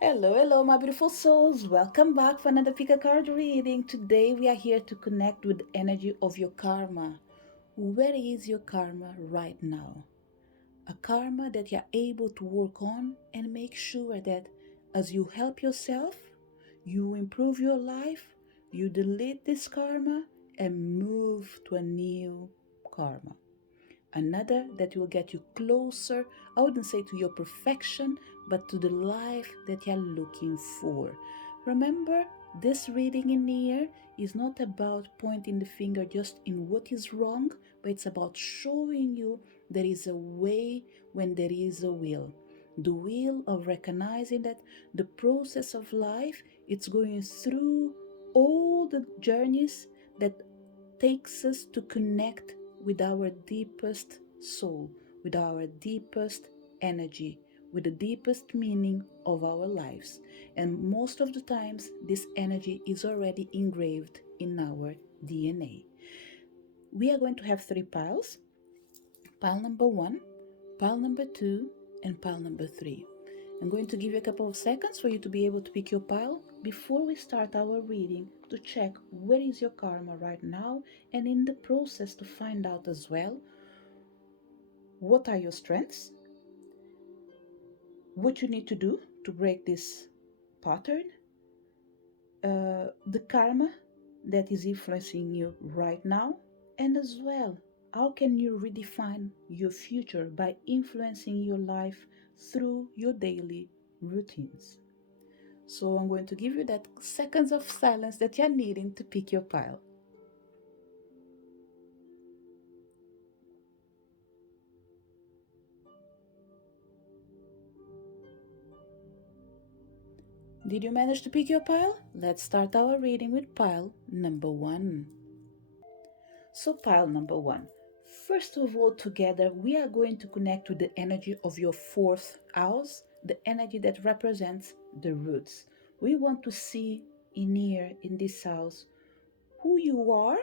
Hello, hello, my beautiful souls. Welcome back for another pick a card reading. Today we are here to connect with the energy of your karma. Where is your karma right now? A karma that you're able to work on and make sure that as you help yourself, you improve your life, you delete this karma and move to a new karma. Another that will get you closer, I wouldn't say to your perfection, but to the life that you're looking for. Remember, this reading in here is not about pointing the finger just in what is wrong, but it's about showing you there is a way when there is a will. The will of recognizing that the process of life, it's going through all the journeys that takes us to connect with our deepest soul, with our deepest energy, with the deepest meaning of our lives. And most of the times, this energy is already engraved in our DNA. We are going to have three piles: pile number one, pile number two, and pile number three. I'm going to give you a couple of seconds for you to be able to pick your pile before we start our reading to check where is your karma right now, and in the process to find out as well what are your strengths, what you need to do to break this pattern, the karma that is influencing you right now, and as well how can you redefine your future by influencing your life through your daily routines. So I'm going to give you that seconds of silence that you're needing to pick your pile. Did you manage to pick your pile? Let's start our reading with pile number one. So, pile number one. First of all, together, we are going to connect with the energy of your fourth house, the energy that represents the roots. We want to see in here, in this house, who you are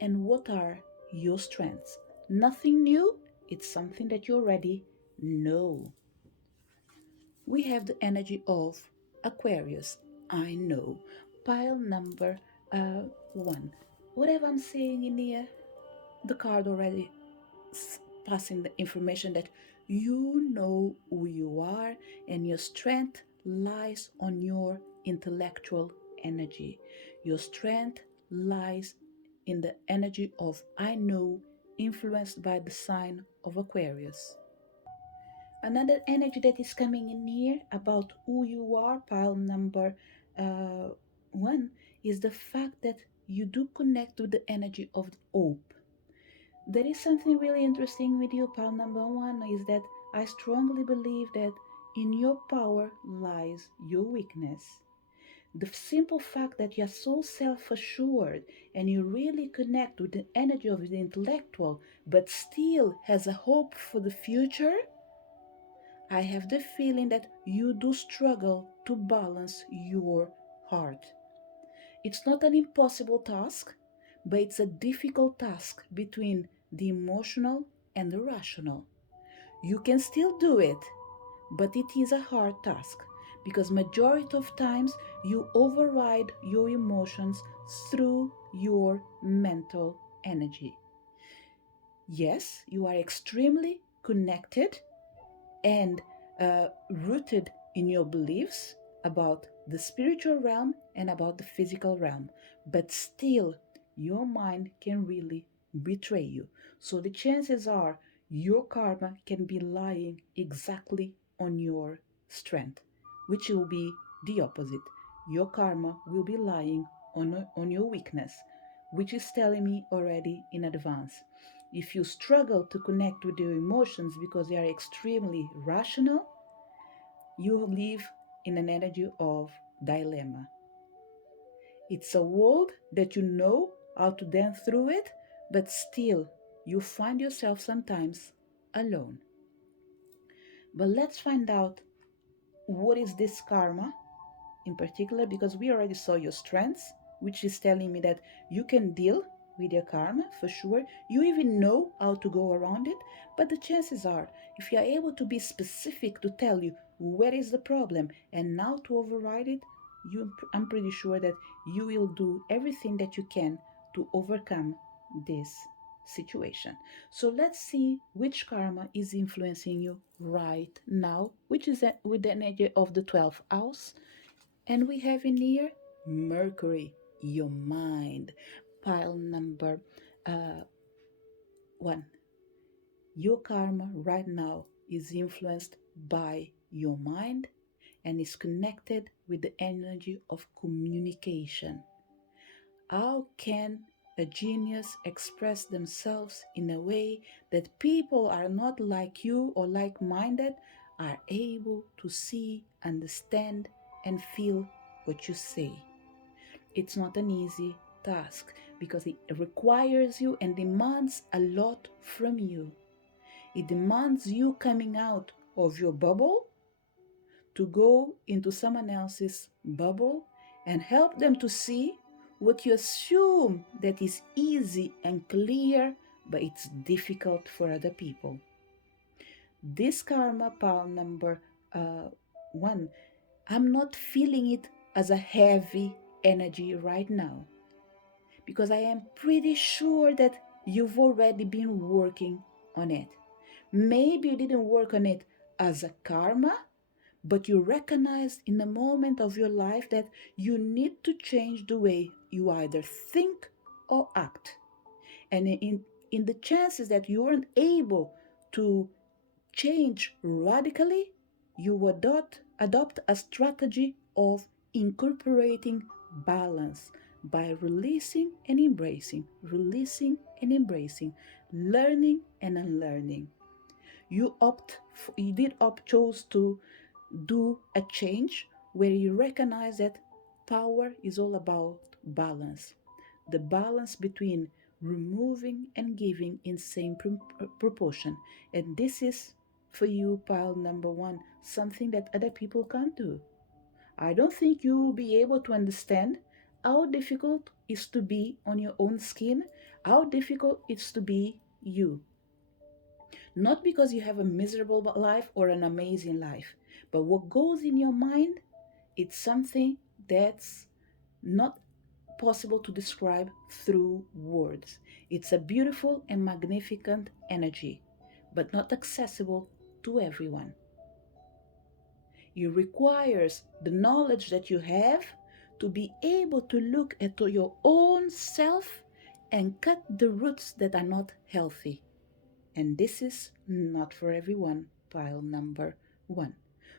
and what are your strengths. Nothing new, it's something that you already know. We have the energy of Aquarius. I know. Pile number one. Whatever I'm saying in here, the card already passing the information that you know who you are and your strength lies on your intellectual energy. Your strength lies in the energy of I know, influenced by the sign of Aquarius. Another energy that is coming in here about who you are, pile number uh, one, is the fact that you do connect with the energy of hope. There is something really interesting with you, pile number one, is that I strongly believe that in your power lies your weakness. The simple fact that you're so self assured and you really connect with the energy of the intellectual, but still has a hope for the future, I have the feeling that you do struggle to balance your heart. It's not an impossible task, but it's a difficult task between the emotional and the rational. You can still do it, but it is a hard task because majority of times you override your emotions through your mental energy. Yes, you are extremely connected and rooted in your beliefs about the spiritual realm and about the physical realm, but still your mind can really betray you. So the chances are your karma can be lying exactly on your strength, which will be the opposite. Your karma will be lying on your weakness, which is telling me already in advance. If you struggle to connect with your emotions because they are extremely rational, you live in an energy of dilemma. It's a world that you know how to dance through it, but still you find yourself sometimes alone. But let's find out what is this karma in particular, because we already saw your strengths, which is telling me that you can deal with your karma for sure. You even know how to go around it, but the chances are, if you are able to be specific to tell you where is the problem, and now to override it, I'm pretty sure that you will do everything that you can to overcome this situation. So let's see which karma is influencing you right now, which is with the energy of the 12th house. And we have in here Mercury, your mind, pile number 1. Your karma right now is influenced by your mind and is connected with the energy of communication. How can a genius express themselves in a way that people are not like you or like-minded are able to see, understand, and feel what you say? It's not an easy task because it requires you and demands a lot from you. It demands you coming out of your bubble to go into someone else's bubble and help them to see what you assume that is easy and clear, but it's difficult for other people. This karma pile number 1, I'm not feeling it as a heavy energy right now, because I am pretty sure that you've already been working on it. Maybe you didn't work on it as a karma, but you recognized in a moment of your life that you need to change the way you either think or act. And in the chances that you weren't able to change radically, you adopt a strategy of incorporating balance by releasing and embracing, learning and unlearning. You chose to do a change where you recognize that power is all about balance. The balance between removing and giving in same proportion. And this is, for you, pile number 1, something that other people can't do. I don't think you will be able to understand how difficult it is to be on your own skin, how difficult it's to be you. Not because you have a miserable life or an amazing life, but what goes in your mind, it's something that's not possible to describe through words. It's a beautiful and magnificent energy, but not accessible to everyone. It requires the knowledge that you have to be able to look at your own self and cut the roots that are not healthy. And this is not for everyone, pile number 1.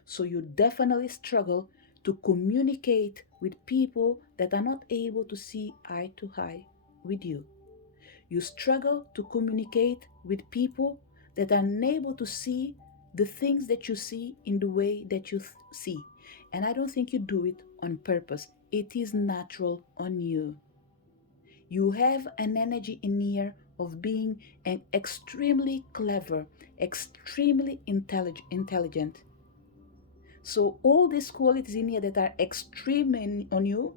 So you definitely struggle to communicate with people that are not able to see eye to eye with you. You struggle to communicate with people that are unable to see the things that you see in the way that you see. And I don't think you do it on purpose. It is natural on you. You have an energy in here of being an extremely clever, extremely intelligent. So all these qualities in here that are extreme on you,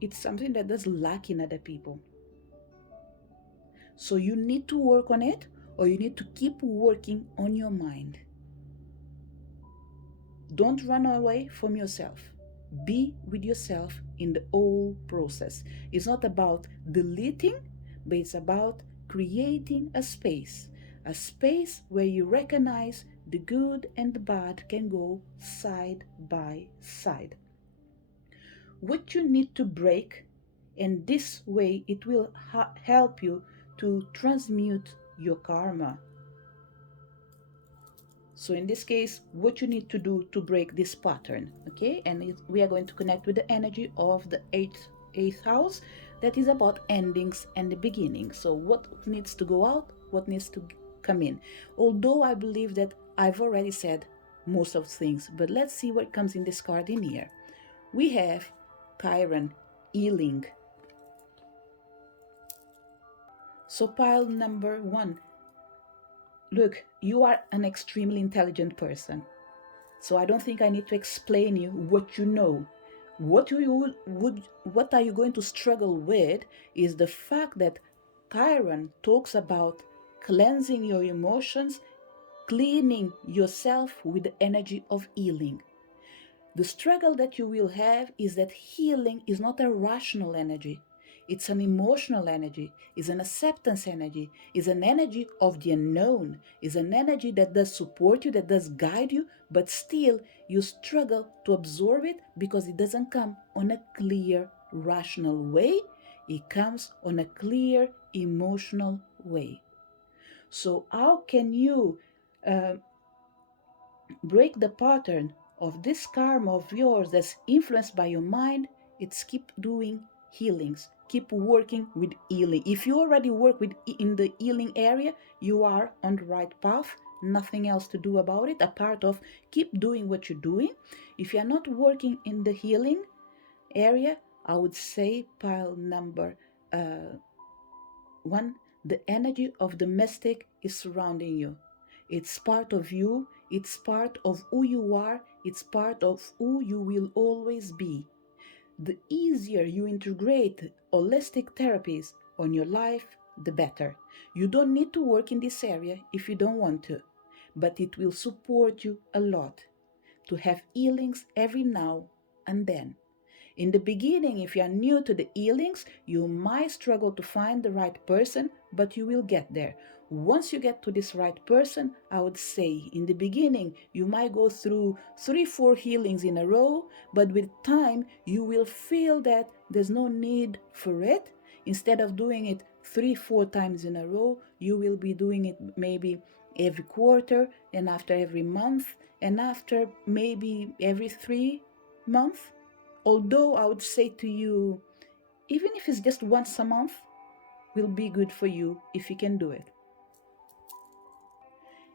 it's something that does lack in other people. So you need to work on it, or you need to keep working on your mind. Don't run away from yourself. Be with yourself in the whole process. It's not about deleting, but it's about creating a space where you recognize the good and the bad can go side by side. What you need to break, and this way it will help you to transmute your karma. So in this case, what you need to do to break this pattern, okay? And we are going to connect with the energy of the eighth house, that is about endings and the beginning. So what needs to go out, what needs to come in? Although I believe that I've already said most of things, but let's see what comes in this card in here. We have Chiron, healing. So pile number 1. Look, you are an extremely intelligent person. So I don't think I need to explain you what you know. What are you going to struggle with is the fact that Chiron talks about cleansing your emotions cleaning yourself with the energy of healing. The struggle that you will have is that healing is not a rational energy. It's an emotional energy, it's an acceptance energy, it's an energy of the unknown, it's an energy that does support you, that does guide you, but still you struggle to absorb it because it doesn't come on a clear, rational way. It comes on a clear, emotional way. So, how can you uh, break the pattern of this karma of yours that's influenced by your mind? It's keep doing healings, keep working with healing. If you already work with in the healing area, you are on the right path. Nothing else to do about it apart of keep doing what you're doing. If you're not working in the healing area, I would say pile number one, the energy of the mystic is surrounding you. It's part of you, it's part of who you are, it's part of who you will always be. The easier you integrate holistic therapies on your life, the better. You don't need to work in this area if you don't want to, but it will support you a lot to have healings every now and then. In the beginning, if you are new to the healings, you might struggle to find the right person, but you will get there. Once you get to this right person, I would say in the beginning, you might go through 3, 4 healings in a row, but with time, you will feel that there's no need for it. Instead of doing it 3, 4 times in a row, you will be doing it maybe every quarter, and after every month, and after maybe every 3 months. Although I would say to you, even if it's just once a month, will be good for you if you can do it.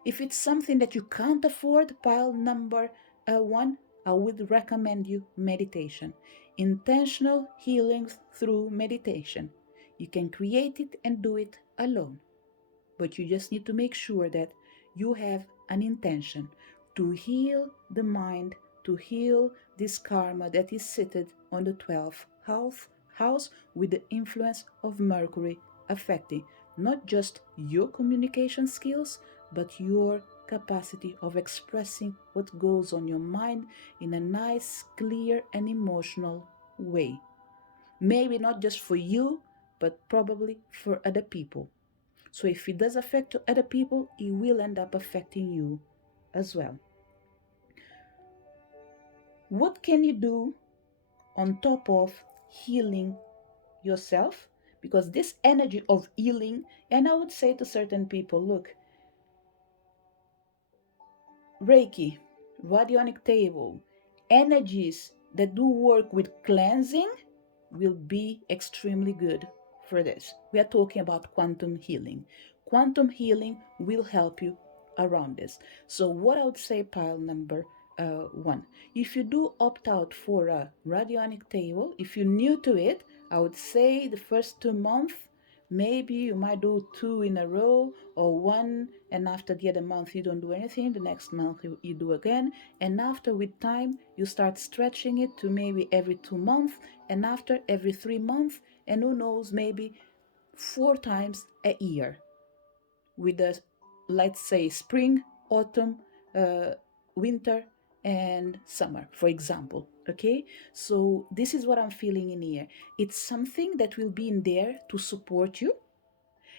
If it's something that you can't afford, pile number one, I would recommend you meditation. Intentional healings through meditation. You can create it and do it alone, but you just need to make sure that you have an intention to heal the mind, to heal this karma that is seated on the 12th house with the influence of Mercury affecting not just your communication skills, but your capacity of expressing what goes on your mind in a nice, clear, and emotional way. Maybe not just for you, but probably for other people. So if it does affect other people, it will end up affecting you as well. What can you do on top of healing yourself? Because this energy of healing, and I would say to certain people, look, Reiki, radionic table, energies that do work with cleansing will be extremely good for this. We are talking about quantum healing. Quantum healing will help you around this. So, what I would say, pile number one, if you do opt out for a radionic table, if you're new to it, I would say the first 2 months maybe you might do 2 in a row or one, and after the other month you don't do anything. The next month you do again, and after with time you start stretching it to maybe every 2 months, and after every 3 months, and who knows, maybe 4 times a year with the, let's say, spring, autumn, winter, and summer, for example. Okay, so this is what I'm feeling in here. It's something that will be in there to support you,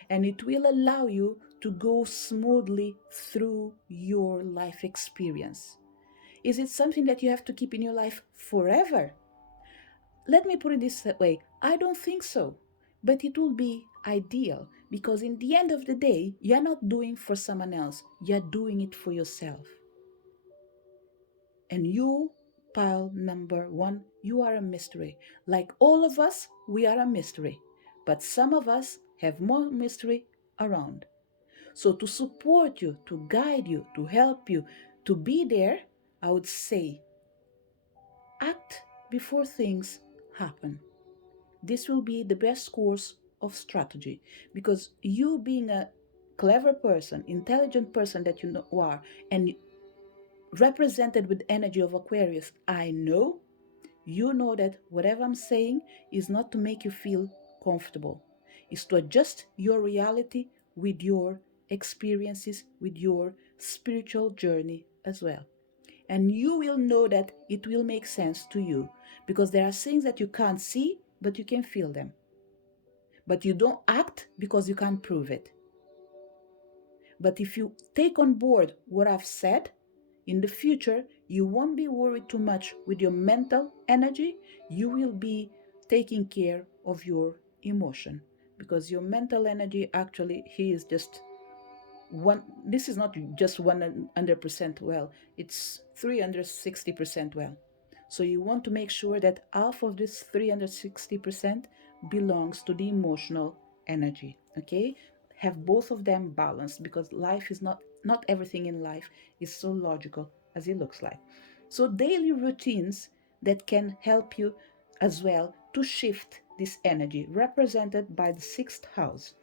and it will allow you to go smoothly through your life experience. Is it something that you have to keep in your life forever? Let me put it this way, I don't think so, but it will be ideal, because in the end of the day, you're not doing for someone else, you're doing it for yourself. And you, pile number one, you are a mystery. Like all of us, we are a mystery, but some of us have more mystery around. So to support you, to guide you, to help you, to be there, I would say act before things happen. This will be the best course of strategy, because you, being a clever person, intelligent person that you know are, and represented with energy of Aquarius, I know you know that whatever I'm saying is not to make you feel comfortable. It's to adjust your reality with your experiences, with your spiritual journey as well. And you will know that it will make sense to you because there are things that you can't see, but you can feel them. But you don't act because you can't prove it. But if you take on board what I've said, in the future, you won't be worried too much with your mental energy. You will be taking care of your emotion because your mental energy actually he is just one. This is not just 100% well, it's 360% well. So you want to make sure that half of this 360% belongs to the emotional energy. Okay, have both of them balanced because life is not everything in life is so logical as it looks like. So daily routines that can help you as well to shift this energy represented by the sixth house.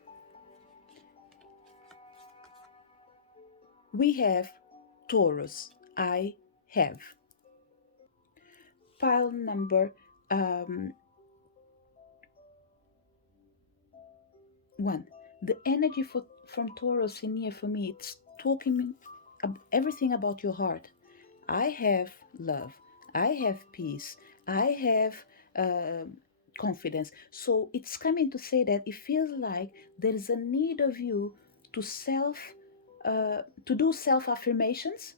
We have Taurus. I have. Pile number um, 1. The energy from Taurus in here for me, it's talking everything about your heart. I have love. I have peace. I have confidence. So it's coming to say that it feels like there is a need of you to to do self affirmations.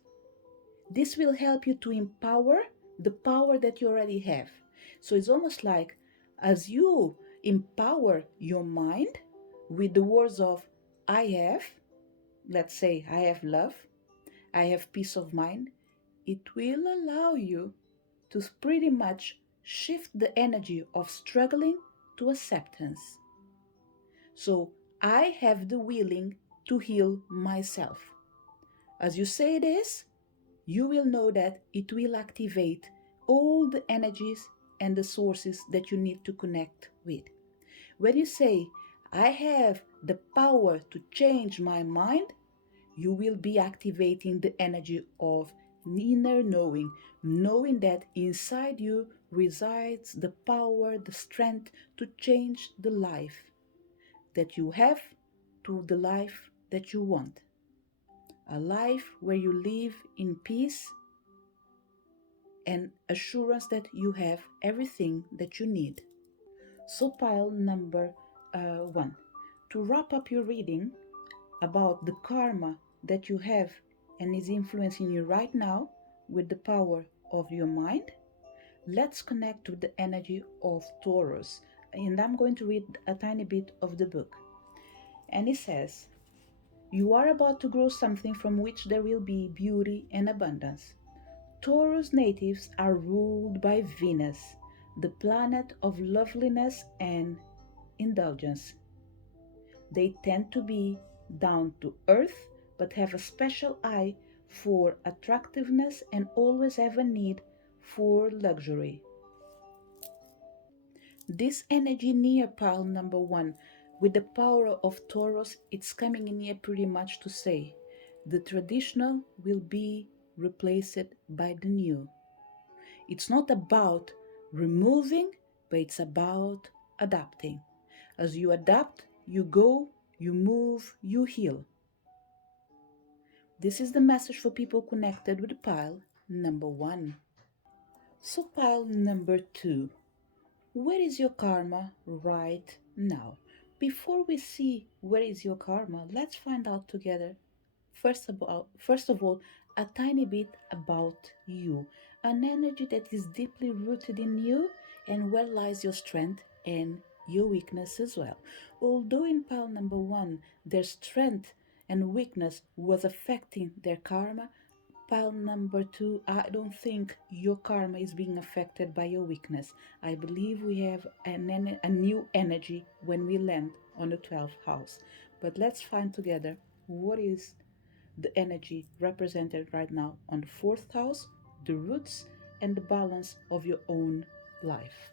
This will help you to empower the power that you already have. So it's almost like as you empower your mind with the words of I have, let's say I have love, I have peace of mind, it will allow you to pretty much shift the energy of struggling to acceptance. So I have the willing to heal myself. As you say this, you will know that it will activate all the energies and the sources that you need to connect with. When you say, I have the power to change my mind, you will be activating the energy of inner knowing, knowing that inside you resides the power, the strength to change the life that you have to the life that you want. A life where you live in peace and assurance that you have everything that you need. So, pile number 1. To wrap up your reading about the karma that you have and is influencing you right now with the power of your mind, let's connect to the energy of Taurus. And I'm going to read a tiny bit of the book. And it says, you are about to grow something from which there will be beauty and abundance. Taurus natives are ruled by Venus, the planet of loveliness and indulgence. They tend to be down to earth but have a special eye for attractiveness and always have a need for luxury. This energy near pile number 1 with the power of Taurus, it's coming in here pretty much to say the traditional will be replaced by the new. It's not about removing, but it's about adapting. As you adapt, you go, you move, you heal. This is the message for people connected with pile number 1. So, pile number 2. Where is your karma right now? Before we see where is your karma, let's find out together first of all, a tiny bit about you, an energy that is deeply rooted in you and where lies your strength and your weakness as well. Although in pile number 1, their strength and weakness was affecting their karma, pile number 2, I don't think your karma is being affected by your weakness. I believe we have a new energy when we land on the 12th house. But let's find together what is the energy represented right now on the 4th house, the roots, and the balance of your own life.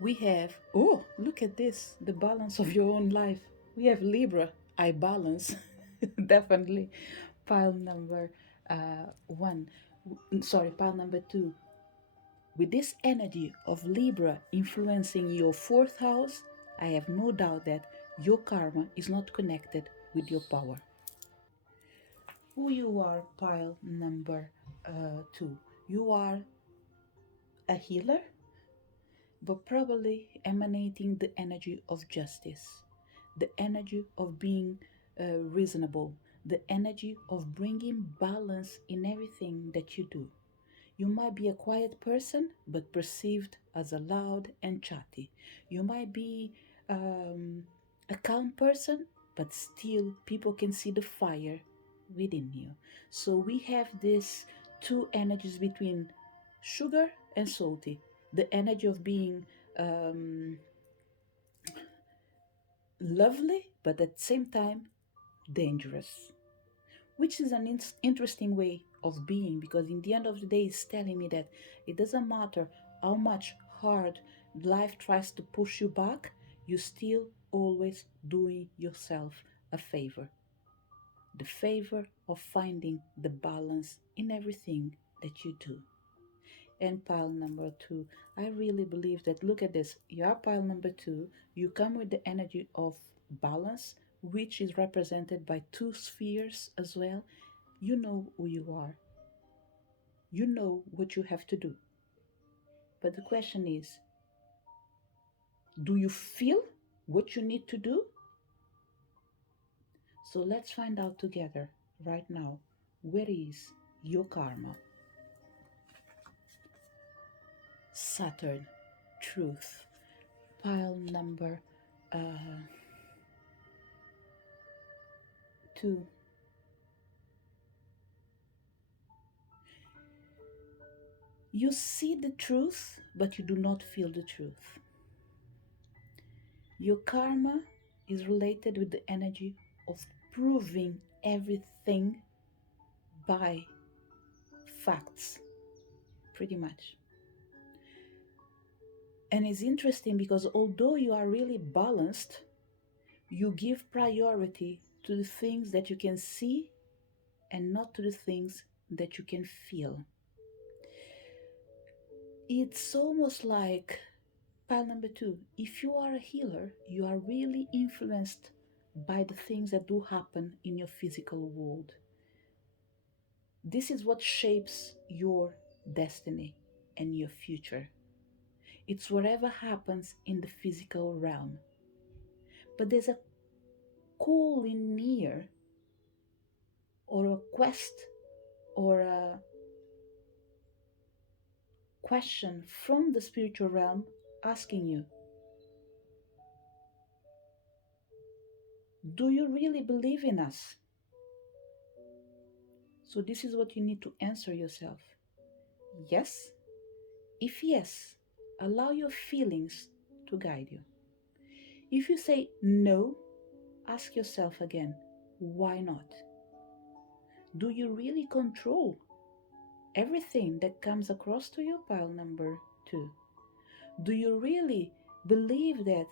We have, oh, look at this, the balance of your own life. We have Libra, I balance, definitely. Pile number 1, sorry, pile number 2. With this energy of Libra influencing your 4th house, I have no doubt that your karma is not connected with your power. Who you are, pile number two. You are a healer, but probably emanating the energy of justice, the energy of being reasonable, the energy of bringing balance in everything that you do. You might be a quiet person, but perceived as a loud and chatty. You might be um, a calm person, but still people can see the fire within you. So we have these two energies between sugar and salty. The energy of being um, lovely, but at the same time dangerous, which is an interesting way of being, because in the end of the day it's telling me that it doesn't matter how much hard life tries to push you back, you still always doing yourself a favor, the favor of finding the balance in everything that you do. And pile number two, I really believe that, look at this, you are pile number two, you come with the energy of balance, which is represented by two spheres as well. You know who you are, you know what you have to do. But the question is, do you feel what you need to do? So let's find out together right now, where is your karma? Saturn, truth, pile number uh, two. You see the truth, but you do not feel the truth. Your karma is related with the energy of proving everything by facts, pretty much. And it's interesting because although you are really balanced, you give priority to the things that you can see and not to the things that you can feel. It's almost like pile number two. If you are a healer, you are really influenced by the things that do happen in your physical world. This is what shapes your destiny and your future. It's whatever happens in the physical realm. But there's a call in near, or a quest, or a question from the spiritual realm asking you, do you really believe in us? So this is what you need to answer yourself. Yes? If yes, allow your feelings to guide you. If you say no, ask yourself again, why not? Do you really control everything that comes across to you? Pile number two. Do you really believe that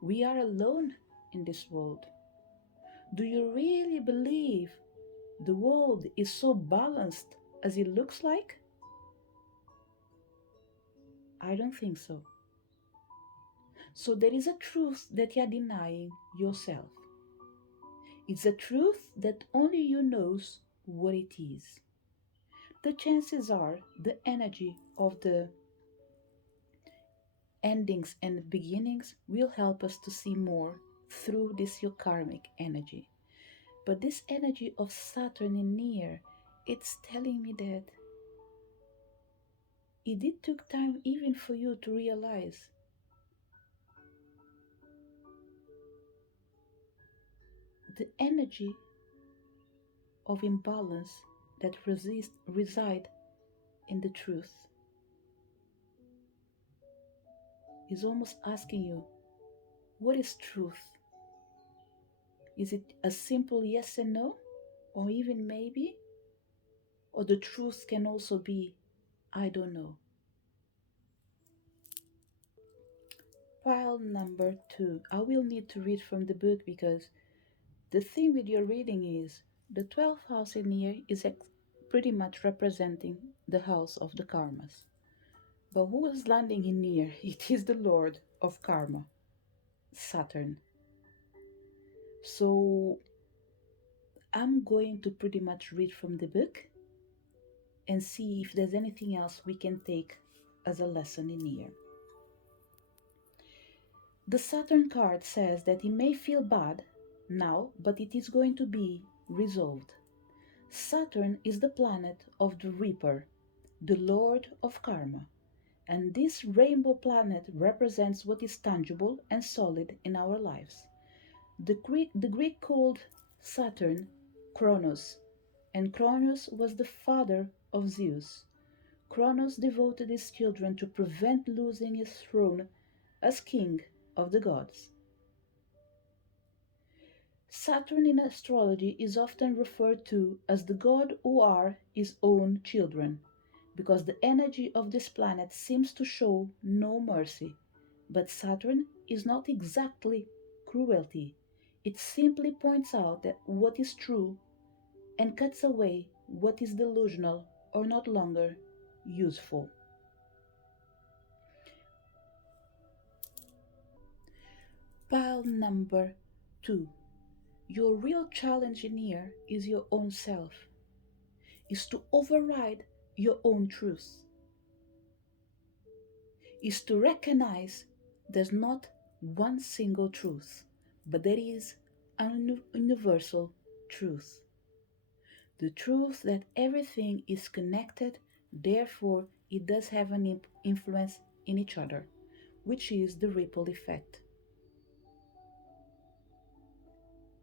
we are alone in this world? Do you really believe the world is so balanced as it looks like? I don't think so. So there is a truth that you are denying yourself. It's a truth that only you knows what it is. The chances are the energy of the endings and beginnings will help us to see more through this your karmic energy. But this energy of Saturn in near, it's telling me that it did took time even for you to realize the energy of imbalance that reside in the truth is almost asking you, what is truth? Is it a simple yes and no, or even maybe? Or the truth can also be, I don't know. Pile number two. I will need to read from the book because the thing with your reading is the 12th house in here is pretty much representing the house of the karmas. But who is landing in here? It is the Lord of Karma, Saturn. So I'm going to pretty much read from the book and see if there's anything else we can take as a lesson in here. The Saturn card says that it may feel bad now, but it is going to be resolved. Saturn is the planet of the Reaper, the Lord of Karma, and this rainbow planet represents what is tangible and solid in our lives. The Greek called Saturn Kronos, and Kronos was the father of Zeus. Kronos devoted his children to prevent losing his throne as king of the gods. Saturn in astrology is often referred to as the god who are his own children, because the energy of this planet seems to show no mercy. But Saturn is not exactly cruelty. It simply points out that what is true and cuts away what is delusional or not longer useful. Pile number 2. Your real challenge in here is your own self, is to override your own truth, is to recognize there's not one single truth, but there is an universal truth. The truth that everything is connected, therefore it does have an influence in each other, which is the ripple effect.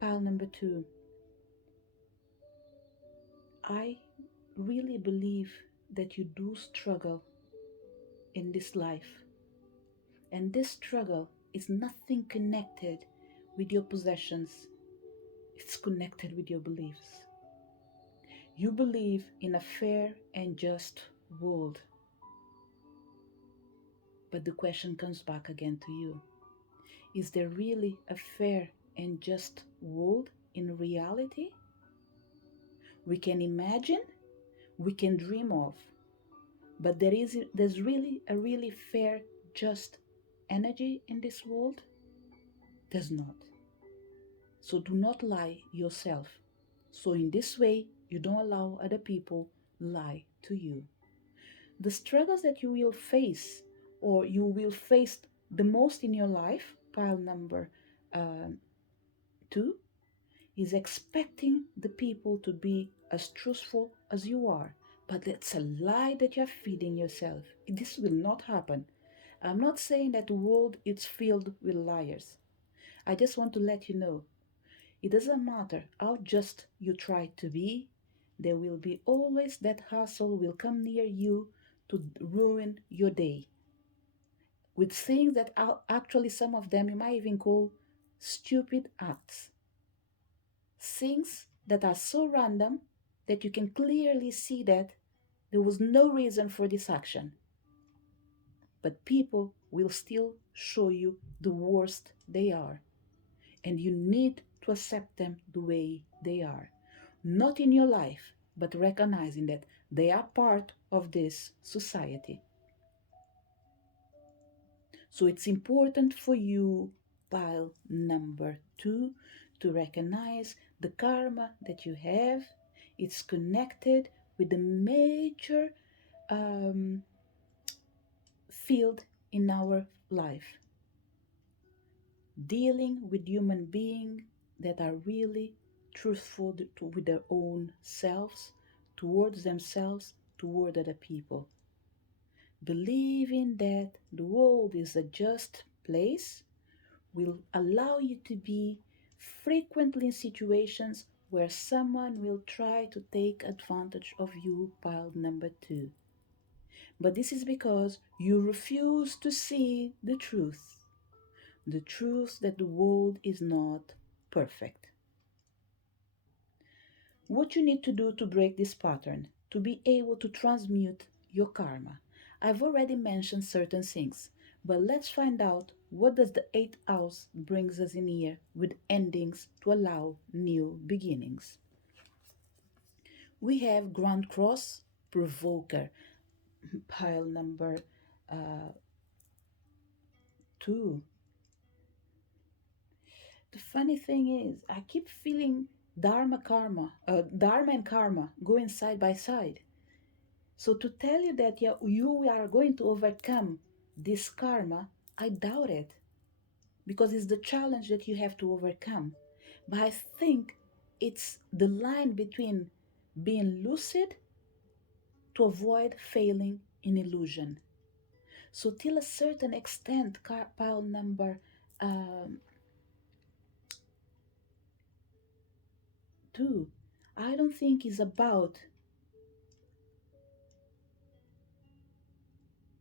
Pile number 2. I really believe that you do struggle in this life, and this struggle is nothing connected with your possessions, it's connected with your beliefs. You believe in a fair and just world, but the question comes back again to you. Is there really a fair and just world in reality? We can imagine, we can dream of, but there's really a really fair, just energy in this world? There's not. So do not lie yourself. So in this way, you don't allow other people lie to you. The struggles that you will face or you will face the most in your life, pile number uh, 2, is expecting the people to be as truthful as you are. But that's a lie that you're feeding yourself. This will not happen. I'm not saying that the world is filled with liars. I just want to let you know, it doesn't matter how just you try to be, there will be always that hustle will come near you to ruin your day. With things that are actually some of them you might even call stupid acts. Things that are so random that you can clearly see that there was no reason for this action. But people will still show you the worst they are. And you need to accept them the way they are. Not in your life, but recognizing that they are part of this society. So it's important for you, pile number 2, to recognize the karma that you have. It's connected with the major field in our life, dealing with human beings that are really truthful with their own selves, towards themselves, toward other people. Believing that the world is a just place will allow you to be frequently in situations where someone will try to take advantage of you, pile number 2. But this is because you refuse to see the truth that the world is not perfect. What you need to do to break this pattern, to be able to transmute your karma. I've already mentioned certain things, but let's find out what does the 8th house brings us in here with endings to allow new beginnings. We have Grand Cross Provoker, pile number 2. The funny thing is, I keep feeling Dharma and karma going side by side. So to tell you that you are going to overcome this karma, I doubt it, because it's the challenge that you have to overcome. But I think it's the line between being lucid to avoid failing in illusion. So till a certain extent, pile number um, 2, I don't think is about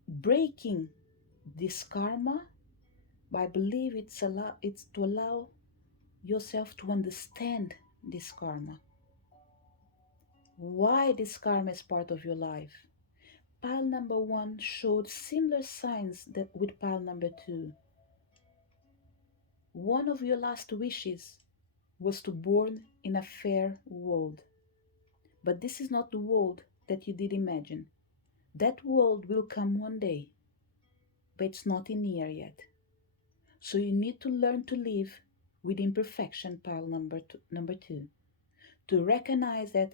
breaking this karma, but I believe it's to allow yourself to understand this karma. Why this karma is part of your life. Pile number 1 showed similar signs that with pile number 2. One of your last wishes was to born in a fair world. But this is not the world that you did imagine. That world will come one day, but it's not in here yet. So you need to learn to live with imperfection, pile number 2. To recognize that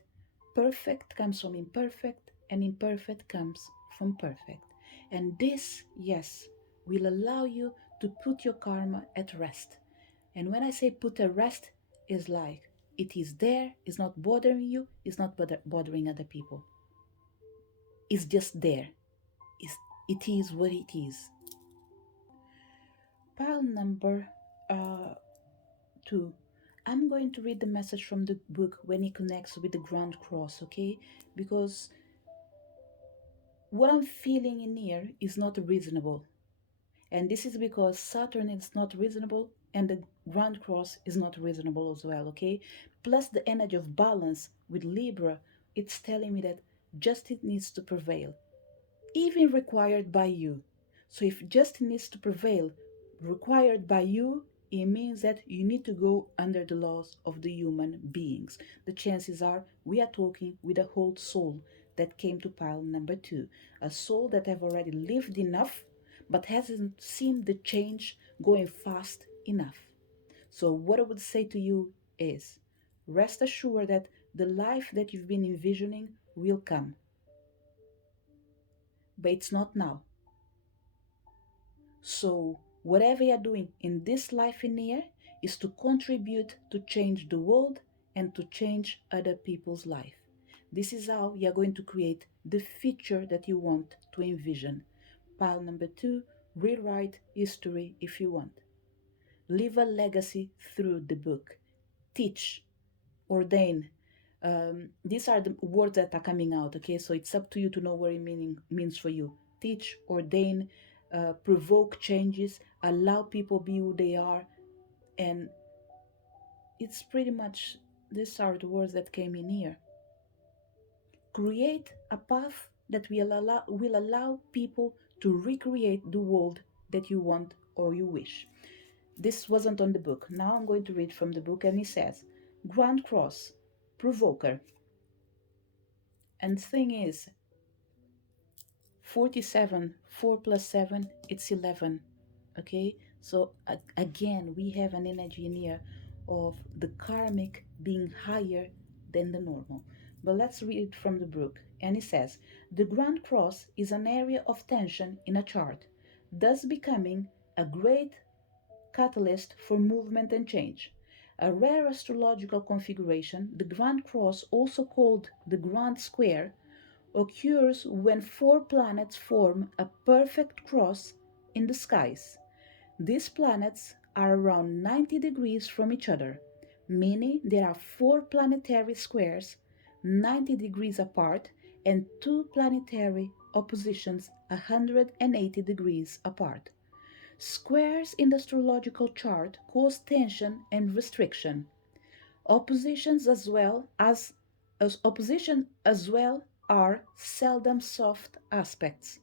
perfect comes from imperfect and imperfect comes from perfect. And this, yes, will allow you to put your karma at rest. And when I say put at rest, is like it is there, it's not bothering you, it's not bothering other people. It's just there. It is what it is. Pile number 2. I'm going to read the message from the book when it connects with the Grand Cross, okay? Because what I'm feeling in here is not reasonable. And this is because Saturn is not reasonable and the Grand Cross is not reasonable as well, okay? Plus the energy of balance with Libra, it's telling me that justice needs to prevail, even required by you. So if justice needs to prevail, required by you, it means that you need to go under the laws of the human beings. The chances are we are talking with a whole soul that came to pile number 2, a soul that have already lived enough but hasn't seen the change going fast enough. So what I would say to you is rest assured that the life that you've been envisioning will come, but it's not now. So, whatever you're doing in this life in here is to contribute to change the world and to change other people's life. This is how you're going to create the future that you want to envision. Pile number 2, rewrite history if you want. Leave a legacy through the book. Teach, ordain. These are the words that are coming out, okay? So it's up to you to know what it means for you. Teach, ordain, provoke changes, allow people be who they are, and it's pretty much these are the words that came in here. Create a path that will allow people to recreate the world that you want or you wish. This wasn't on the book. Now I'm going to read from the book, and it says, Grand Cross, Provoker. And the thing is, 47, 4 plus 7, it's 11. Okay? So again, we have an energy in here of the karmic being higher than the normal. But let's read from the book. And it says, the Grand Cross is an area of tension in a chart, thus becoming a great catalyst for movement and change. A rare astrological configuration, the Grand Cross, also called the Grand Square, occurs when 4 planets form a perfect cross in the skies. These planets are around 90 degrees from each other, meaning there are 4 planetary squares 90 degrees apart and 2 planetary oppositions 180 degrees apart. Squares in the astrological chart cause tension and restriction. Oppositions as well are seldom soft aspects.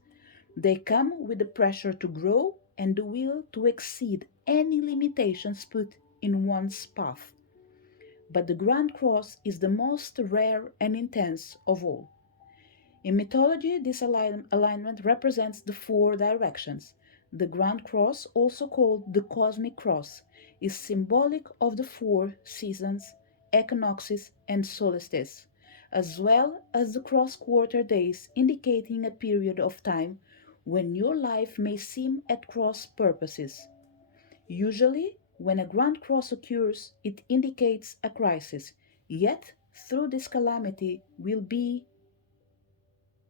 They come with the pressure to grow and the will to exceed any limitations put in one's path. But the Grand Cross is the most rare and intense of all. In mythology, this alignment represents the 4 directions. The Grand Cross, also called the Cosmic Cross, is symbolic of the 4 seasons equinoxes and solstices, as well as the cross-quarter days, indicating a period of time when your life may seem at cross purposes. Usually, when a grand cross occurs, it indicates a crisis. Yet, through this calamity will be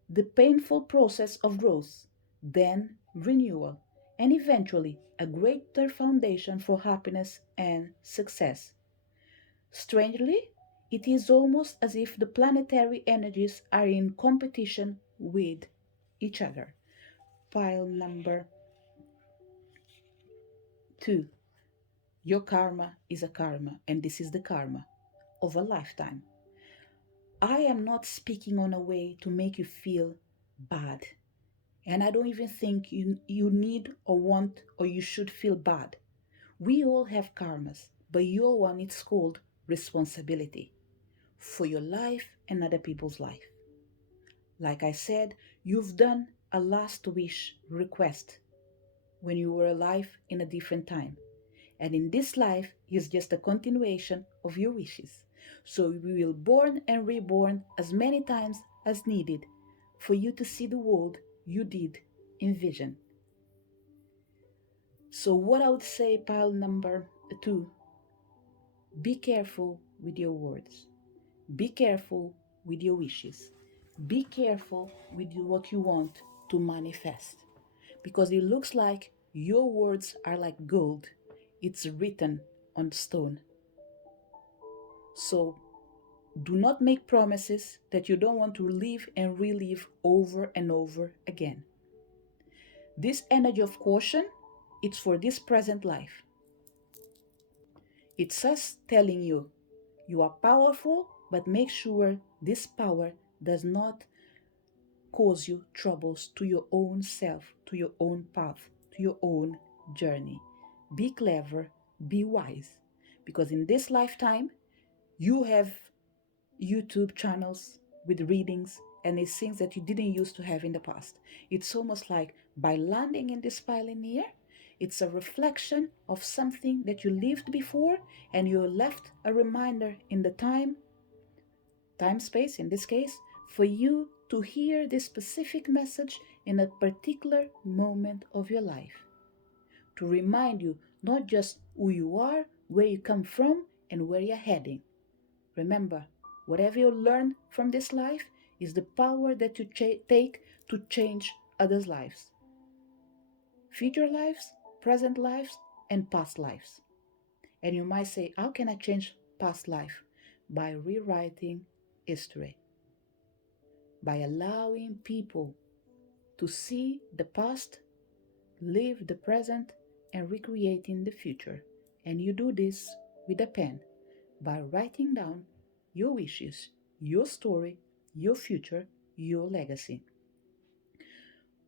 the painful process of growth, then renewal, and eventually a greater foundation for happiness and success. Strangely, it is almost as if the planetary energies are in competition with each other. Pile number 2. Your karma is a karma, and this is the karma of a lifetime. I am not speaking on a way to make you feel bad. And I don't even think you need or want or you should feel bad. We all have karmas, but your one is called responsibility for your life and other people's life. Like I said, you've done a last wish request when you were alive in a different time. And in this life is just a continuation of your wishes. So we will born and reborn as many times as needed for you to see the world you did envision. So what I would say, pile number 2, be careful with your words. Be careful with your wishes. Be careful with what you want to manifest. Because it looks like your words are like gold. It's written on stone. So do not make promises that you don't want to live and relive over and over again. This energy of caution, it's for this present life. It's us telling you, you are powerful, but make sure this power does not cause you troubles to your own self, to your own path, to your own journey. Be clever, be wise, because in this lifetime, you have YouTube channels with readings and it's things that you didn't used to have in the past. It's almost like by landing in this pioneer, it's a reflection of something that you lived before and you left a reminder in the time space in this case, for you to hear this specific message in a particular moment of your life. To remind you not just who you are, where you come from, and where you're heading. Remember, whatever you learn from this life is the power that you take to change others' lives. Future lives, present lives, and past lives. And you might say, how can I change past life? By rewriting history. By allowing people to see the past, live the present, and recreating the future. And you do this with a pen by writing down your wishes, your story, your future, your legacy.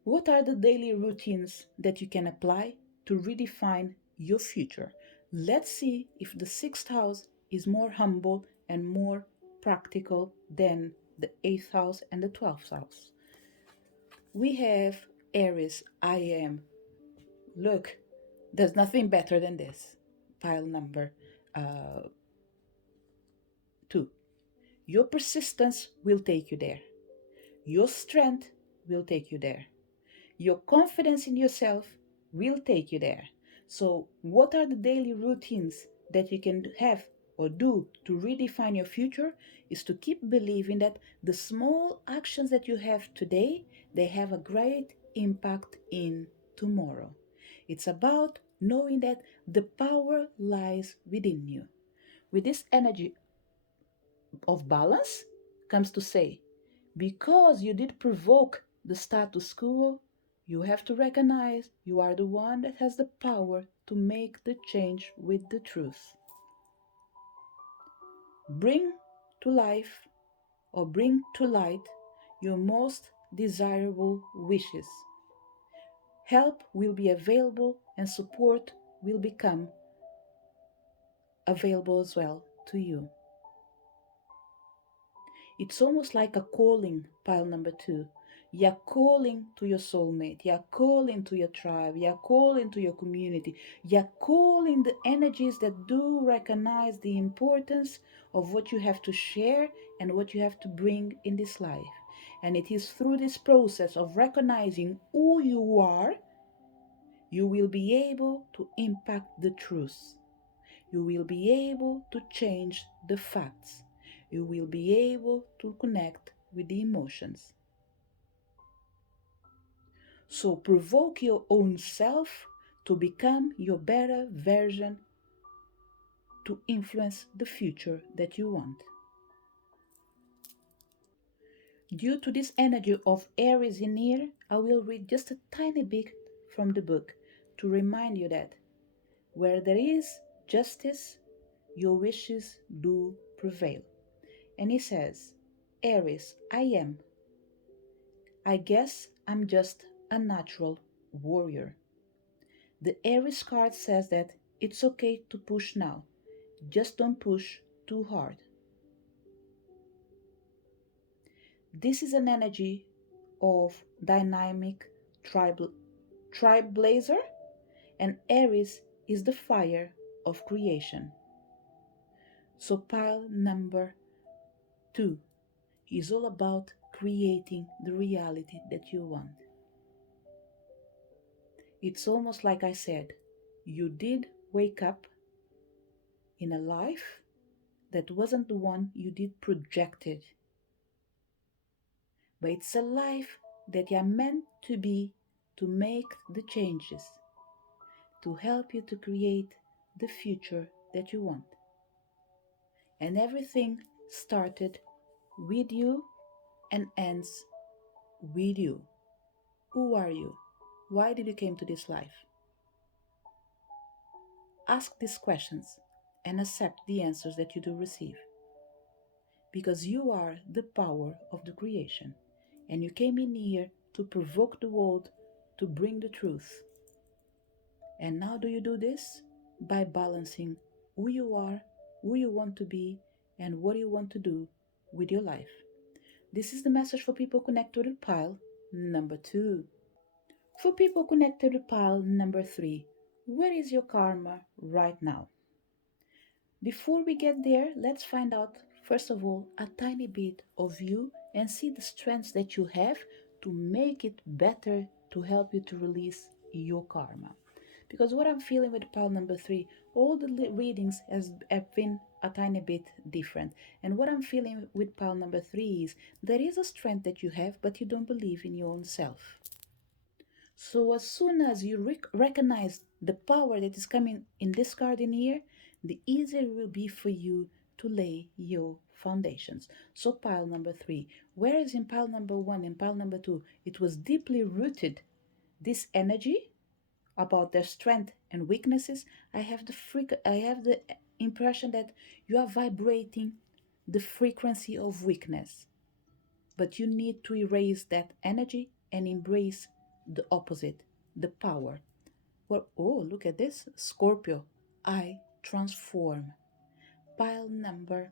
What are the daily routines that you can apply to redefine your future? Let's see if the sixth house is more humble and more practical than the eighth house and the 12th house. We have Aries, I am. Look, there's nothing better than this. Pile number 2. Your persistence will take you there. Your strength will take you there. Your confidence in yourself will take you there. So, what are the daily routines that you can have or do to redefine your future? Is to keep believing that the small actions that you have today, they have a great impact in tomorrow. It's about knowing that the power lies within you. With this energy of balance comes to say, because you did provoke the status quo, you have to recognize you are the one that has the power to make the change with the truth. Bring to life or bring to light your most desirable wishes. Help will be available and support will become available as well to you. It's almost like a calling, pile number 2. You're calling to your soulmate. You're calling to your tribe. You're calling to your community. You're calling the energies that do recognize the importance of what you have to share and what you have to bring in this life. And it is through this process of recognizing who you are, you will be able to impact the truth. You will be able to change the facts. You will be able to connect with the emotions. So provoke your own self to become your better version to influence the future that you want. Due to this energy of Aries in here, I will read just a tiny bit from the book to remind you that where there is justice, your wishes do prevail. And he says, Aries, I guess I'm just a natural warrior. The Aries card says that it's okay to push now, just don't push too hard. This is an energy of dynamic tribe blazer, and Aries is the fire of creation. So pile number 2 is all about creating the reality that you want. It's almost like I said, you did wake up in a life that wasn't the one you did projected, but it's a life that you're meant to be, to make the changes, to help you to create the future that you want. And everything started with you and ends with you. Who are you? Why did you came to this life? Ask these questions and accept the answers that you do receive. Because you are the power of the creation. And you came in here to provoke the world to bring the truth. And how do you do this? By balancing who you are, who you want to be, and what you want to do with your life. This is the message for people connected to pile number 2. For people connected to pile number 3, where is your karma right now? Before we get there, let's find out, first of all, a tiny bit of you and see the strengths that you have to make it better to help you to release your karma. Because what I'm feeling with pile number 3, all the readings have been a tiny bit different. And what I'm feeling with pile number 3 is there is a strength that you have, but you don't believe in your own self. So as soon as you recognize the power that is coming in this card in here, the easier it will be for you to lay your foundations. So pile number 3, whereas in pile number 1 and pile number 2, it was deeply rooted, this energy about their strength and weaknesses, I have the impression that you are vibrating the frequency of weakness. But you need to erase that energy and embrace the opposite, the power. Well, oh, look at this. Scorpio, I transform. Pile number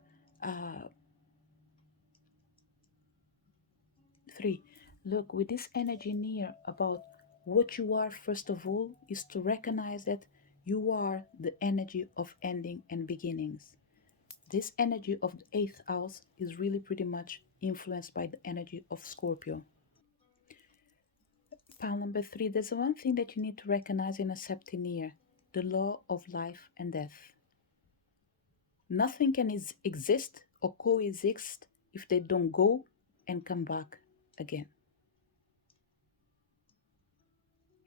3. Look, with this energy near about what you are, first of all, is to recognize that you are the energy of ending and beginnings. This energy of the 8th house is really pretty much influenced by the energy of Scorpio. Pile number 3, there's one thing that you need to recognize and accept in here, the law of life and death. Nothing can exist or coexist if they don't go and come back again.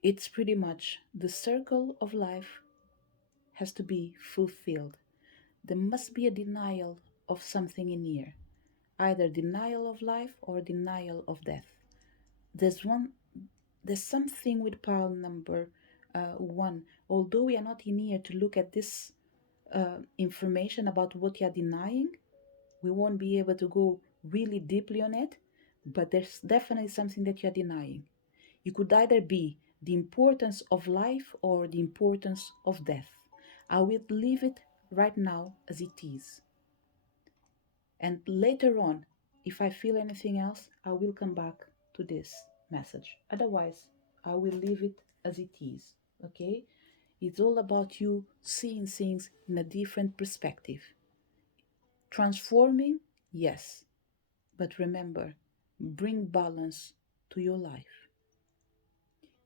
It's pretty much the circle of life has to be fulfilled. There must be a denial of something in here, either denial of life or denial of death. There's one there's something with pile number 1. Although we are not in here to look at this information about what you are denying, we won't be able to go really deeply on it, but there's definitely something that you're denying. It could either be the importance of life or the importance of death. I will leave it right now as it is. And later on, if I feel anything else, I will come back to this message. Otherwise, I will leave it as it is. Okay? It's all about you seeing things in a different perspective. Transforming, yes, but remember, bring balance to your life.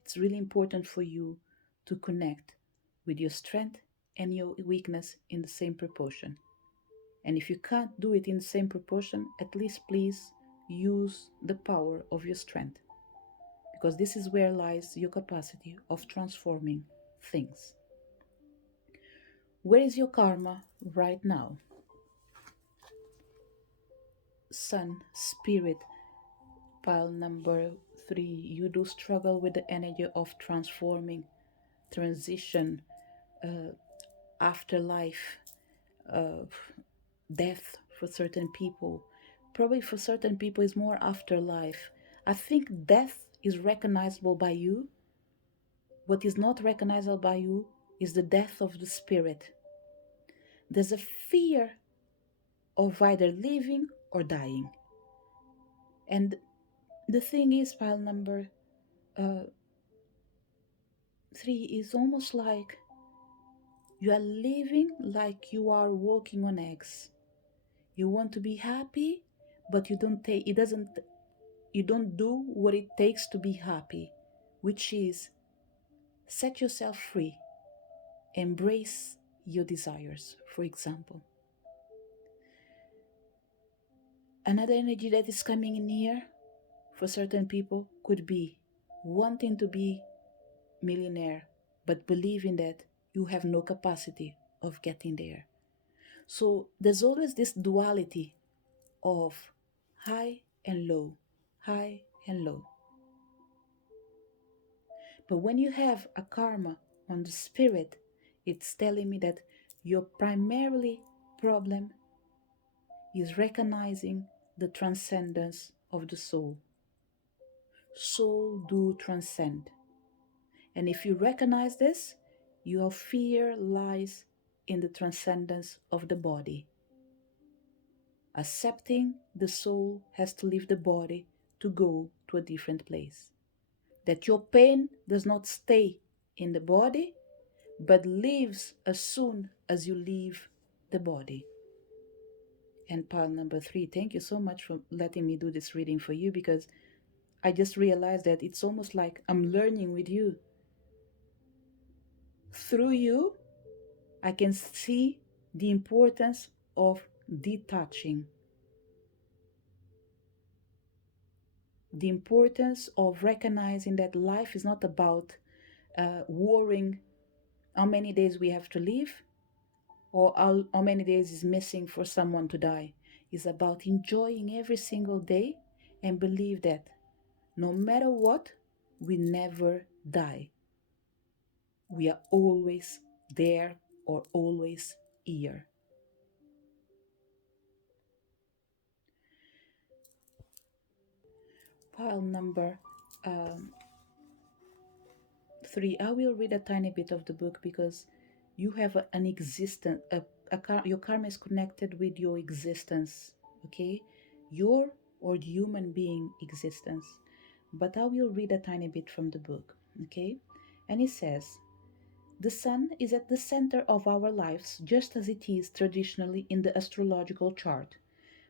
It's really important for you to connect with your strength and your weakness in the same proportion. And if you can't do it in the same proportion, at least please use the power of your strength, because this is where lies your capacity of transforming things. Where is your karma right now? Sun, Spirit, pile number 3. You do struggle with the energy of transforming, transition, afterlife, uh, death for certain people. Probably for certain people is more afterlife. I think death is recognizable by you. What is not recognizable by you is the death of the spirit. There's a fear of either living or dying. And the thing is, pile number uh, 3 is almost like you are living like you are walking on eggs. You want to be happy, but you don't do what it takes to be happy, which is set yourself free, embrace your desires, for example. Another energy that is coming in here for certain people could be wanting to be millionaire, but believing that you have no capacity of getting there. So there's always this duality of high and low, high and low. But when you have a karma on the spirit, it's telling me that your primarily problem is recognizing the transcendence of the soul. Soul do transcend. And if you recognize this, your fear lies in the transcendence of the body. Accepting the soul has to leave the body to go to a different place. That your pain does not stay in the body, but leaves as soon as you leave the body. And pile number 3, thank you so much for letting me do this reading for you, because I just realized that it's almost like I'm learning with you. Through you, I can see the importance of detaching, the importance of recognizing that life is not about worrying how many days we have to live or how many days is missing for someone to die. It's about enjoying every single day and believe that no matter what, we never die. We are always there or always here. Pile number 3. I will read a tiny bit of the book because you have an existence. Your karma is connected with your existence. Okay, your or the human being existence. But I will read a tiny bit from the book. Okay, and it says, the sun is at the center of our lives, just as it is traditionally in the astrological chart.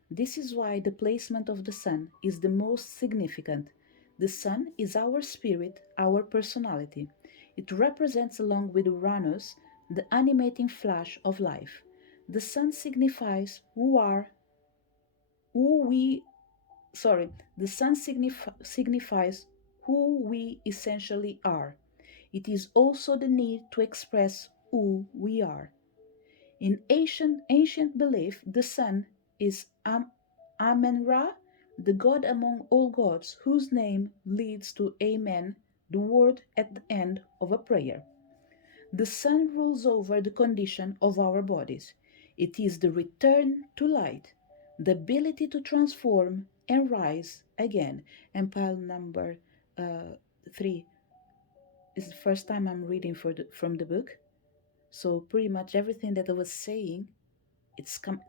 This is why the placement of the sun is the most significant. The sun is our spirit, our personality. It represents, along with Uranus, the animating flash of life. The sun signifies who we, sorry, the sun signifies who we essentially are. It is also the need to express who we are. In ancient belief, the sun is Amen-Ra, the god among all gods, whose name leads to Amen, the word at the end of a prayer. The sun rules over the condition of our bodies. It is the return to light, the ability to transform and rise again. And pile number 3 is the first time I'm reading from the book. So pretty much everything that I was saying,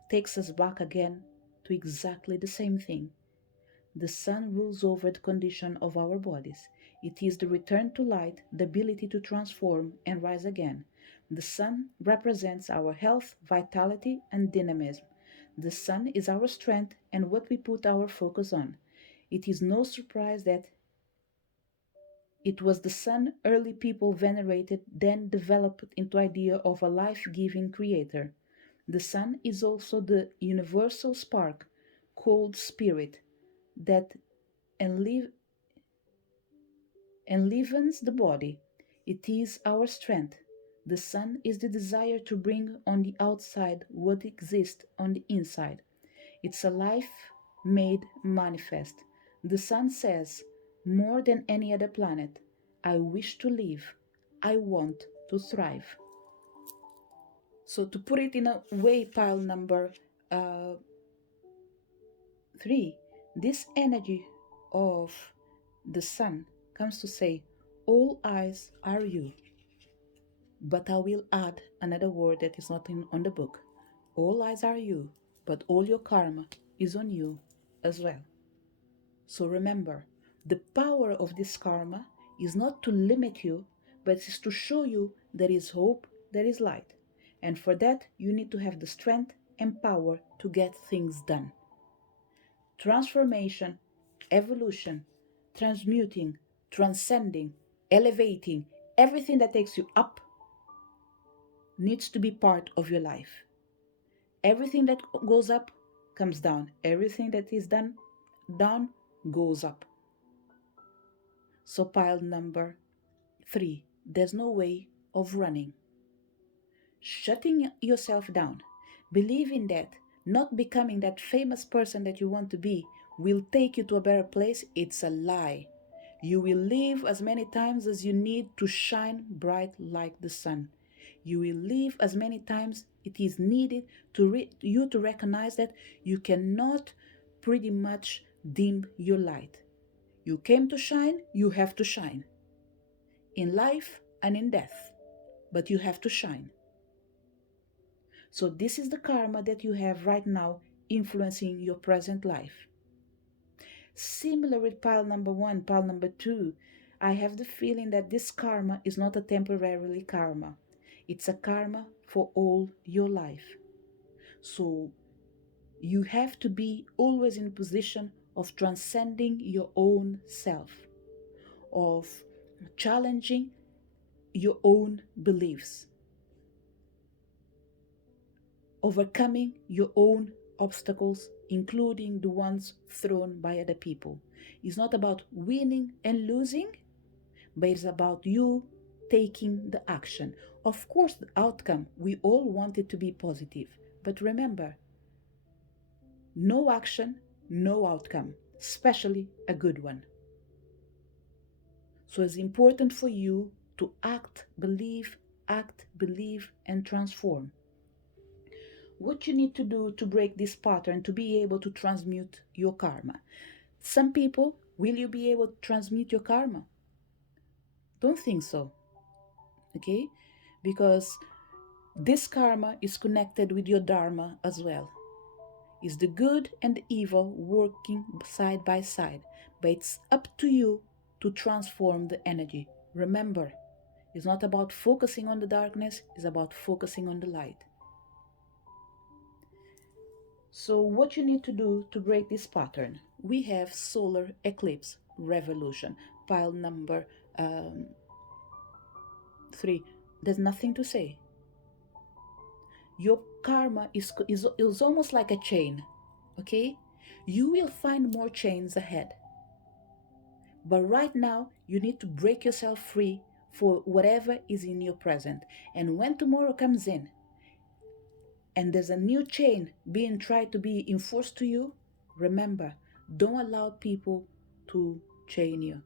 takes us back again to exactly the same thing. The sun rules over the condition of our bodies. It is the return to light, the ability to transform and rise again. The sun represents our health, vitality, and dynamism. The sun is our strength and what we put our focus on. It is no surprise that it was the sun early people venerated, then developed into idea of a life-giving creator. The sun is also the universal spark, cold spirit, that enliv- enlivens the body. It is our strength. The sun is the desire to bring on the outside what exists on the inside. It's a life made manifest. The sun says, more than any other planet, I wish to live. I want to thrive. So, to put it in a way, pile number uh, 3, this energy of the sun comes to say, all eyes are you. But I will add another word that is not on the book. All eyes are you, but all your karma is on you as well. So remember, the power of this karma is not to limit you, but is to show you there is hope, there is light. And for that, you need to have the strength and power to get things done. Transformation, evolution, transmuting, transcending, elevating, everything that takes you up needs to be part of your life. Everything that goes up comes down. Everything that is done down goes up. So pile number 3, there's no way of running. Shutting yourself down, believing that not becoming that famous person that you want to be will take you to a better place, it's a lie. You will live as many times as you need to shine bright like the sun. You will live as many times it is needed to you to recognize that you cannot pretty much dim your light. You came to shine, you have to shine. In life and in death, but you have to shine. So this is the karma that you have right now influencing your present life. Similar with pile number 1, pile number 2, I have the feeling that this karma is not a temporarily karma. It's a karma for all your life. So you have to be always in position of transcending your own self, of challenging your own beliefs, overcoming your own obstacles, including the ones thrown by other people. It's not about winning and losing, but it's about you taking the action. Of course, the outcome, we all want it to be positive. But remember, no action, no outcome, especially a good one. So it's important for you to act, believe, and transform. What you need to do to break this pattern to be able to transmute your karma. Some people, will you be able to transmute your karma? Don't think so. Okay? Because this karma is connected with your dharma as well. Is the good and the evil working side by side, but it's up to you to transform the energy. Remember, it's not about focusing on the darkness, it's about focusing on the light. So what you need to do to break this pattern? We have solar eclipse revolution, pile number 3. There's nothing to say. Your karma is almost like a chain, okay? You will find more chains ahead. But right now, you need to break yourself free for whatever is in your present. And when tomorrow comes in, and there's a new chain being tried to be enforced to you, remember, don't allow people to chain you.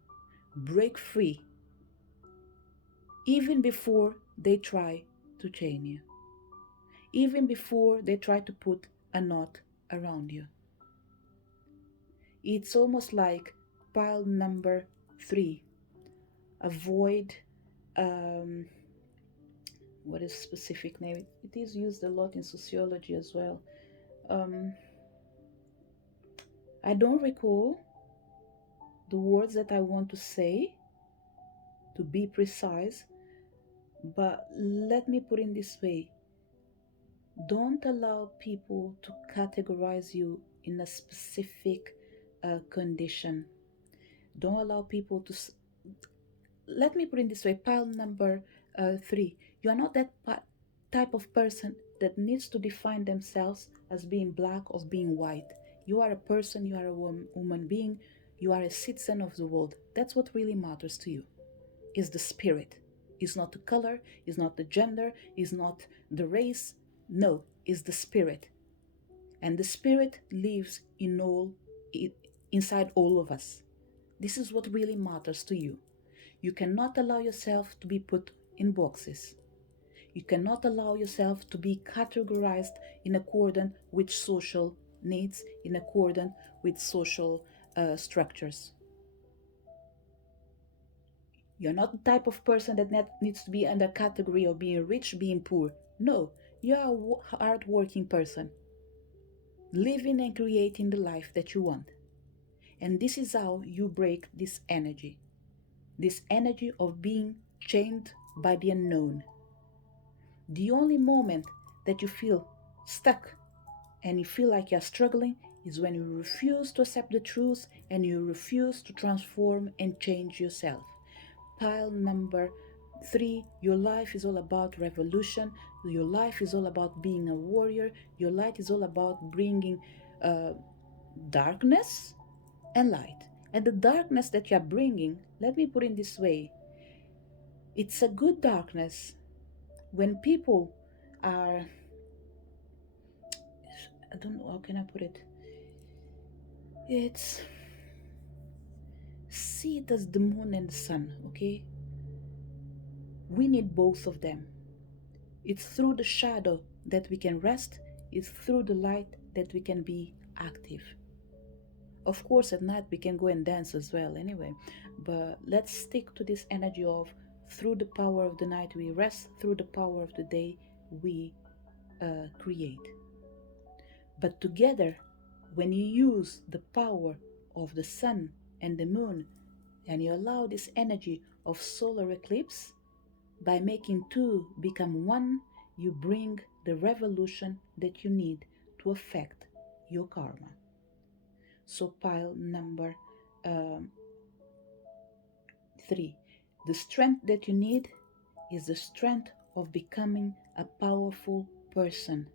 Break free even before they try to chain you, even before they try to put a knot around you. It's almost like pile number 3. Avoid, what is specific name? It is used a lot in sociology as well. I don't recall, the words that I want to say, to be precise, but let me put it this way. Don't allow people to categorize you in a specific condition. Don't allow people to. Let me put it this way, pile number three. You are not that type of person that needs to define themselves as being black or being white. You are a person, you are a woman being, you are a citizen of the world. That's what really matters to you, is the spirit. Is not the color, is not the gender, is not the race. No, is the spirit. And the spirit lives inside all of us. This is what really matters to you. You cannot allow yourself to be put in boxes. You cannot allow yourself to be categorized in accordance with social needs, in accordance with social structures. You're not the type of person that needs to be under category of being rich, being poor. No, you're a hard-working person, living and creating the life that you want. And this is how you break this energy of being chained by the unknown. The only moment that you feel stuck and you feel like you're struggling is when you refuse to accept the truth and you refuse to transform and change yourself. Pile number three, your life is all about revolution. Your life is all about being a warrior. Your life is all about bringing uh, darkness and light. And the darkness that you're bringing, let me put it this way, it's a good darkness. When people are, I don't know, how can I put it? It's, see it as the moon and the sun, okay? We need both of them. It's through the shadow that we can rest, it's through the light that we can be active. Of course, at night we can go and dance as well, anyway, but let's stick to this energy of through the power of the night we rest, through the power of the day we create. But together, when you use the power of the sun and the moon and you allow this energy of solar eclipse, by making two become one, you bring the revolution that you need to affect your karma. So, pile number um, three, the strength that you need is the strength of becoming a powerful person.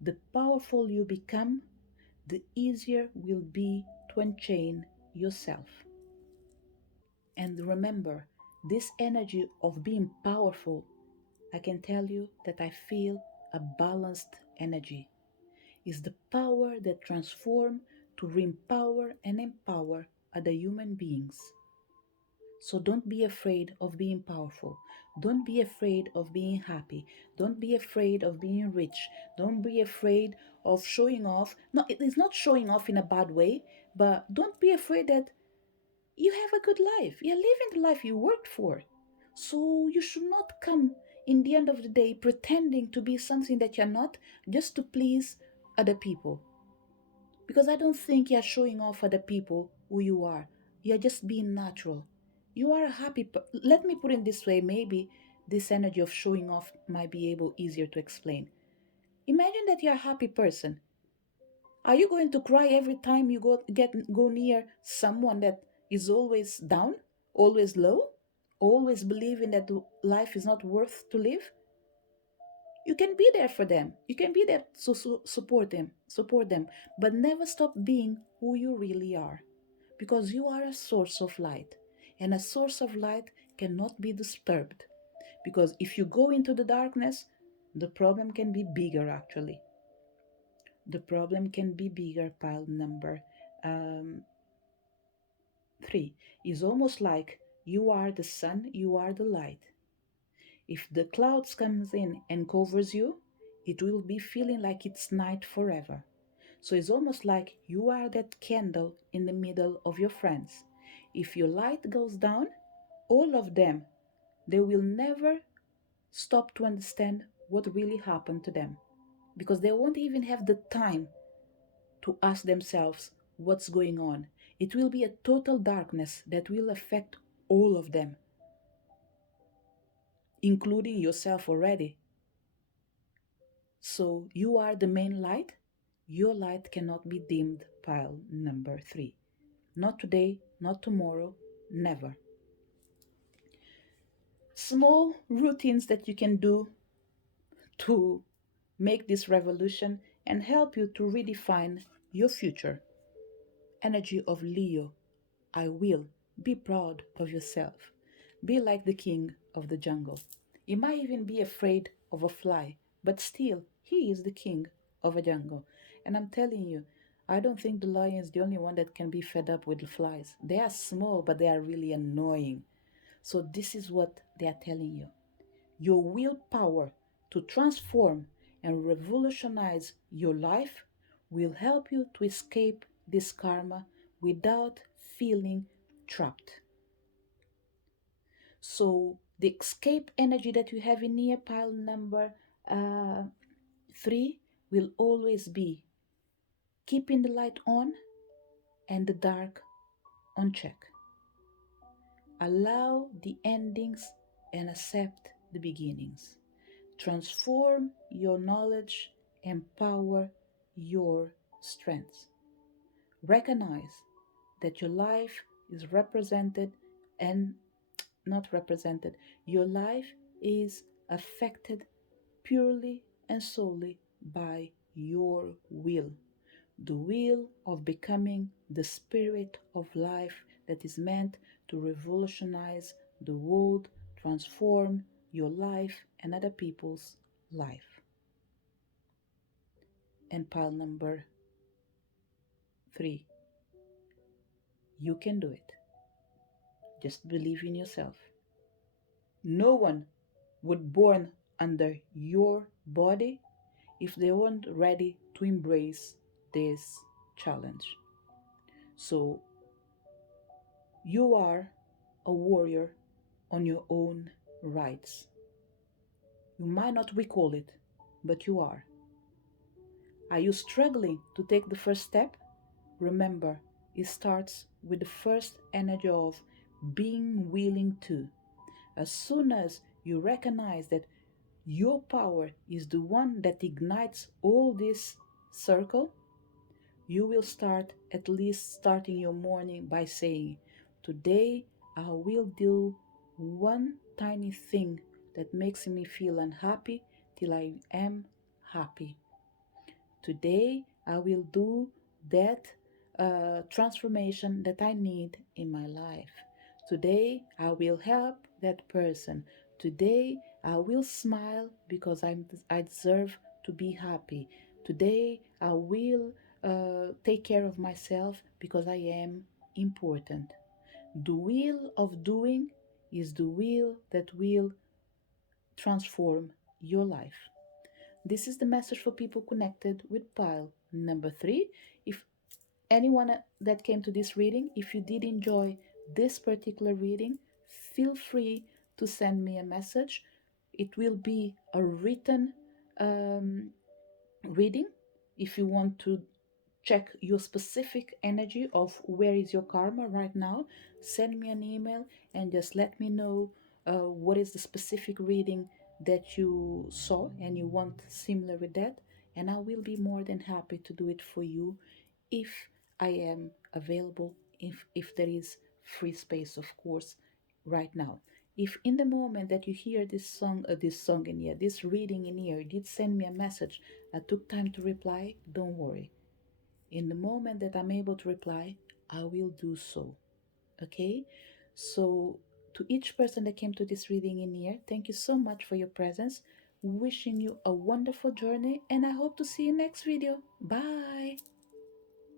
The powerful you become, the easier will be to unchain yourself. And remember, this energy of being powerful, I can tell you that I feel a balanced energy. Is the power that transforms to re-empower and empower other human beings. So don't be afraid of being powerful. Don't be afraid of being happy. Don't be afraid of being rich. Don't be afraid of showing off. No, it is not showing off in a bad way, but don't be afraid that you have a good life. You're living the life you worked for. So you should not come in the end of the day pretending to be something that you're not just to please other people. Because I don't think you're showing off other people who you are. You're just being natural. You are a let me put it this way, maybe this energy of showing off might be able easier to explain. Imagine that you're a happy person. Are you going to cry every time you go near someone that is always down, always low, always believing that life is not worth to live? You can be there for them. You can be there to support them, but never stop being who you really are, because you are a source of light, and a source of light cannot be disturbed. Because if you go into the darkness, the problem can be bigger actually. The problem can be bigger, pile number um, three. Is almost like you are the sun, you are the light. If the clouds comes in and covers you, it will be feeling like it's night forever. So it's almost like you are that candle in the middle of your friends. If your light goes down, all of them, they will never stop to understand what really happened to them, because they won't even have the time to ask themselves what's going on. It will be a total darkness that will affect all of them, including yourself already. So you are the main light. Your light cannot be dimmed, pile number 3. Not today, not tomorrow, never. Small routines that you can do to make this revolution and help you to redefine your future. Energy of Leo. I will. Be proud of yourself. Be like the king of the jungle. You might even be afraid of a fly, but still, he is the king of a jungle. And I'm telling you, I don't think the lion is the only one that can be fed up with the flies. They are small, but they are really annoying. So, this is what they are telling you. Your willpower to transform and revolutionize your life will help you to escape this karma without feeling trapped. So, the escape energy that you have in here, pile number 3, will always be keeping the light on and the dark on check. Allow the endings and accept the beginnings. Transform your knowledge, empower your strengths. Recognize that your life is represented and not represented. Your life is affected purely and solely by your will. The will of becoming the spirit of life that is meant to revolutionize the world, transform your life and other people's life. And pile number 3, you can do it. Just believe in yourself. No one would born under your body if they weren't ready to embrace this challenge. So you are a warrior on your own rights. You might not recall it, but you are. Are you struggling to take the first step? Remember, it starts with the first energy of being willing to. As soon as you recognize that your power is the one that ignites all this circle, you will start at least starting your morning by saying, today I will do one tiny thing that makes me feel unhappy till I am happy. Today I will do that transformation that I need in my life. Today I will help that person. Today I will smile because I deserve to be happy. Today I will take care of myself because I am important. The will of doing is the will that will transform your life. This is the message for people connected with pile number 3. If anyone that came to this reading, if you did enjoy this particular reading, feel free to send me a message. It will be a written reading. If you want to check your specific energy of where is your karma right now, send me an email and just let me know what is the specific reading that you saw and you want similar with that, and I will be more than happy to do it for you if I am available, if there is free space, of course, right now. If in the moment that you hear this song in here, this reading in here, you did send me a message, I took time to reply, don't worry. In the moment that I'm able to reply, I will do so. Okay? So, to each person that came to this reading in here, thank you so much for your presence. Wishing you a wonderful journey, and I hope to see you next video. Bye.